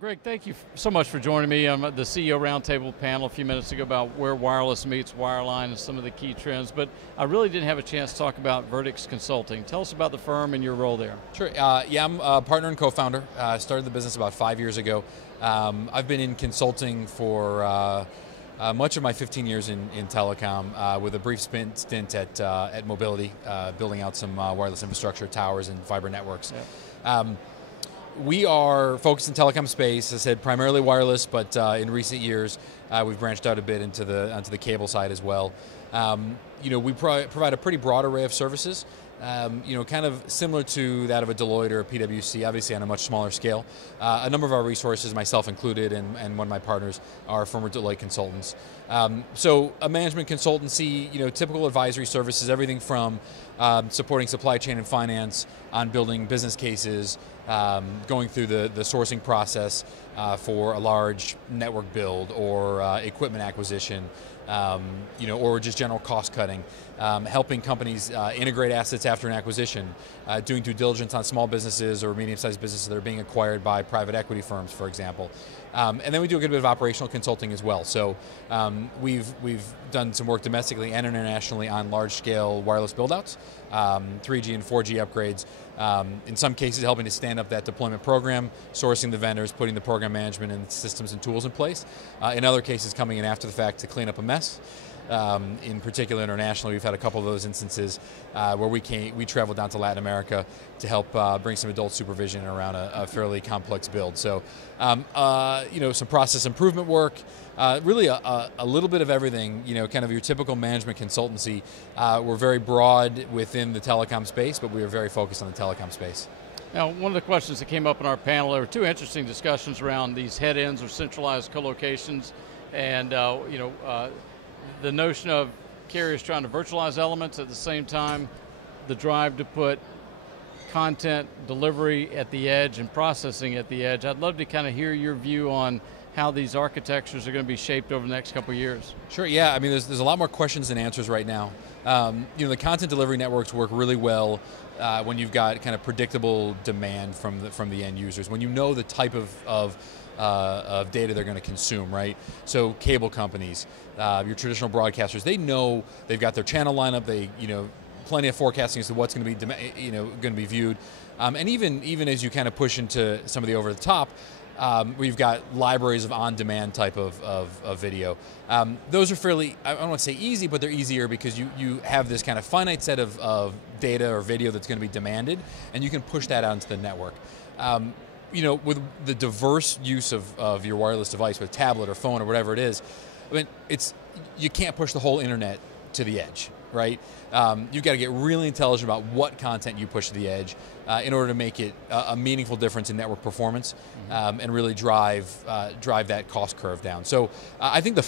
Greg, thank you so much for joining me. I'm at the CEO Roundtable panel a few minutes ago about where wireless meets wireline and some of the key trends, but I really didn't have a chance to talk about Vertix Consulting. Tell us about the firm and your role there. Sure, yeah, I'm a partner and co-founder. Started the business about 5 years ago. I've been in consulting for much of my 15 years in telecom, with a brief stint at Mobility, building out some wireless infrastructure, towers, and fiber networks. Yep. We are focused in telecom space, as I said, primarily wireless, but in recent years we've branched out a bit onto the cable side as well. We provide a pretty broad array of services, kind of similar to that of a Deloitte or a PwC, obviously on a much smaller scale. A number of our resources, myself included, and one of my partners, are former Deloitte consultants. So a management consultancy, typical advisory services, everything from supporting supply chain and finance on building business cases, going through the sourcing process for a large network build or equipment acquisition, or just general cost cutting, helping companies integrate assets after an acquisition, doing due diligence on small businesses or medium-sized businesses that are being acquired by private equity firms, for example. And then we do a good bit of operational consulting as well. So we've done some work domestically and internationally on large-scale wireless build-outs, 3G and 4G upgrades, in some cases helping to stand up that deployment program, sourcing the vendors, putting the program management and systems and tools in place. In other cases, coming in after the fact to clean up a mess. In particular, internationally, we've had a couple of those instances where we traveled down to Latin America to help bring some adult supervision around a fairly complex build. So, some process improvement work, really a little bit of everything. Kind of your typical management consultancy. We're very broad within the telecom space, but we are very focused on the telecom space. Now, one of the questions that came up in our panel, there were two interesting discussions around these head-ends or centralized co-locations, and the notion of carriers trying to virtualize elements at the same time, the drive to put content delivery at the edge and processing at the edge. I'd love to kind of hear your view on how these architectures are going to be shaped over the next couple of years. Sure, yeah, I mean there's a lot more questions than answers right now. The content delivery networks work really well when you've got kind of predictable demand from the end users, when you know the type of data they're going to consume, right? So cable companies, your traditional broadcasters, they know they've got their channel lineup. They, plenty of forecasting as to what's going to be, going to be viewed, and even as you kind of push into some of the over the top, we've got libraries of on-demand type of video. Those are fairly, I don't want to say easy, but they're easier because you have this kind of finite set of data or video that's going to be demanded, and you can push that out into the network. With the diverse use of your wireless device, with tablet or phone or whatever it is, I mean, you can't push the whole internet to the edge, right? You've got to get really intelligent about what content you push to the edge in order to make it a meaningful difference in network performance, and really drive that cost curve down. So I think the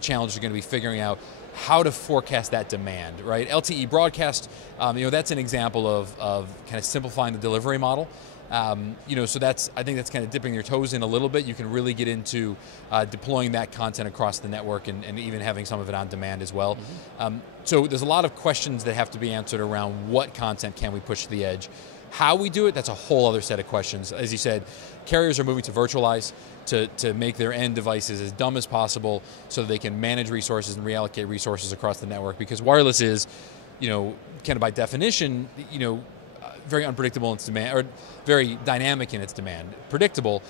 challenge is going to be figuring out how to forecast that demand, right? LTE broadcast, that's an example of kind of simplifying the delivery model. So I think that's kind of dipping your toes in a little bit. You can really get into deploying that content across the network and even having some of it on demand as well. So there's a lot of questions that have to be answered around what content can we push to the edge. How we do it, that's a whole other set of questions. As you said, carriers are moving to virtualize, to make their end devices as dumb as possible so that they can manage resources and reallocate resources across the network, because wireless is, kind of by definition, very unpredictable in its demand, or very dynamic in its demand. Predictable,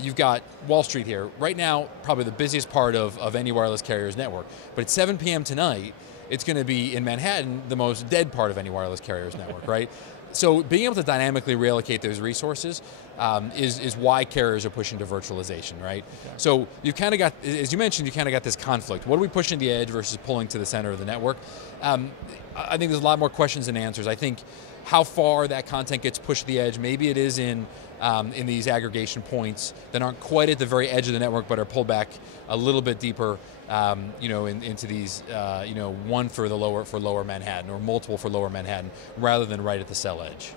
you've got Wall Street here. Right now, probably the busiest part of any wireless carrier's network. But at 7 p.m. tonight, it's going to be, in Manhattan, the most dead part of any wireless carrier's network, right? So being able to dynamically reallocate those resources is why carriers are pushing to virtualization, right? Okay. So you've kind of got, as you mentioned, you kind of got this conflict. What are we pushing to the edge versus pulling to the center of the network? I think there's a lot more questions than answers. I think how far that content gets pushed to the edge, maybe it is in these aggregation points that aren't quite at the very edge of the network, but are pulled back a little bit deeper, into these, one for lower Manhattan, or multiple for lower Manhattan, rather than right at the cell edge.